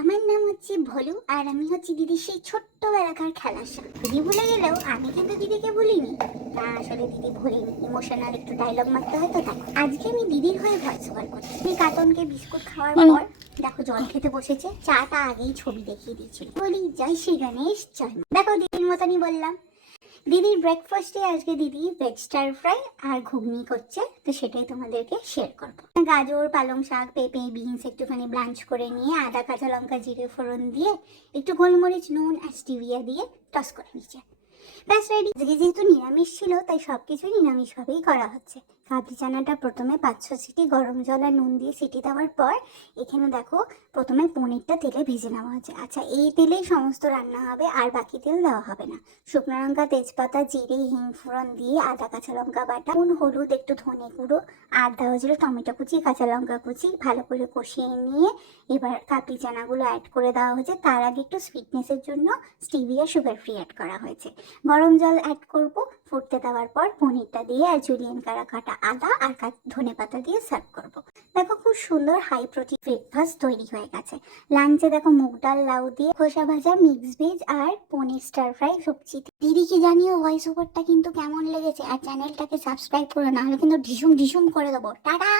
আমার নাম হচ্ছে ভলু আর আমি হচ্ছি দিদির সেই ছোট্টবেলাকার খেলার সাথে। দিদি ভুলে গেলেও আমি কিন্তু দিদিকে ভুলিনি। না, আসলে দিদি ভুলিনি, ইমোশনাল একটু ডায়লগ মারতে হয় তো তাই। আজকে আমি দিদির হয়ে ভয়েস ওভার করছি। আমি কাতনকে বিস্কুট খাওয়ার পর দেখো জল খেতে বসেছে, চাটা আগেই ছবি দেখিয়ে দিচ্ছিল। বলি জয় শ্রী গণেশ জয় মা। দেখো দিদির মতনই বললাম। দিদির ব্রেকফাস্টে আজকে দিদি ভেজ স্টার ফ্রাই আর ঘুগনি করছে, তো সেটাই তোমাদেরকে শেয়ার করবো। গাজর, পালং শাক, পেঁপে, বিনস একটুখানি ব্লাঞ্চ করে নিয়ে আদা, কাঁচা লঙ্কা, জিরে ফোড়ন দিয়ে একটু গোলমরিচ, নুন আর স্টিভিয়া দিয়ে টস করে নিচ্ছে। ব্যাস রেডি। আজকে যেহেতু নিরামিষ ছিল তাই সবকিছু নিরামিষভাবেই করা হচ্ছে। কাবলি চানাটা প্রথমে 5-6 সিটি গরম জল আর নুন দিয়ে সিটি দেওয়ার পর এখানে দেখো প্রথমে পনিরটা তেলে ভেজে নেওয়া হচ্ছে। আচ্ছা, এই তেলেই সমস্ত রান্না হবে, আর বাকি তেল দেওয়া হবে না। শুকনো লঙ্কা, তেজপাতা, জিরে, হিং ফোড়ন দিয়ে আদা, কাঁচা লঙ্কা বাটা, নুন, হলুদ, একটু ধনে গুঁড়ো আর দেওয়া হয়েছিল টমেটো কুচি, কাঁচা লঙ্কা কুচি, ভালো করে কষিয়ে নিয়ে এবার কাবলি চানাগুলো অ্যাড করে দেওয়া হয়েছে। তার আগে একটু সুইটনেসের জন্য স্টিভিয়া সুগার ফ্রি অ্যাড করা হয়েছে। গরম জল অ্যাড করব, ফুটতে দেওয়ার পর পনিরটা দিয়ে আর জুলিয়ান কাটা আদা আর ধনে পাতা দিয়ে সার্ভ করব। দেখো খুব সুন্দর হাই প্রোটিন ব্রেকফাস্ট তৈরি হয়ে গেছে। লাঞ্চে দেখো মুগ ডাল, লাউ দিয়ে খোসা ভাজা, মিক্স ভেজ আর পনির স্টার ফ্রাই সবজি। দিদিকে জানিও ভয়েস ওভারটা কিন্তু কেমন লেগেছে, আর চ্যানেলটাকে সাবস্ক্রাইব করো, নাহলে কিন্তু ঢিসুম ঢিসুম করে দেবো। টাটা।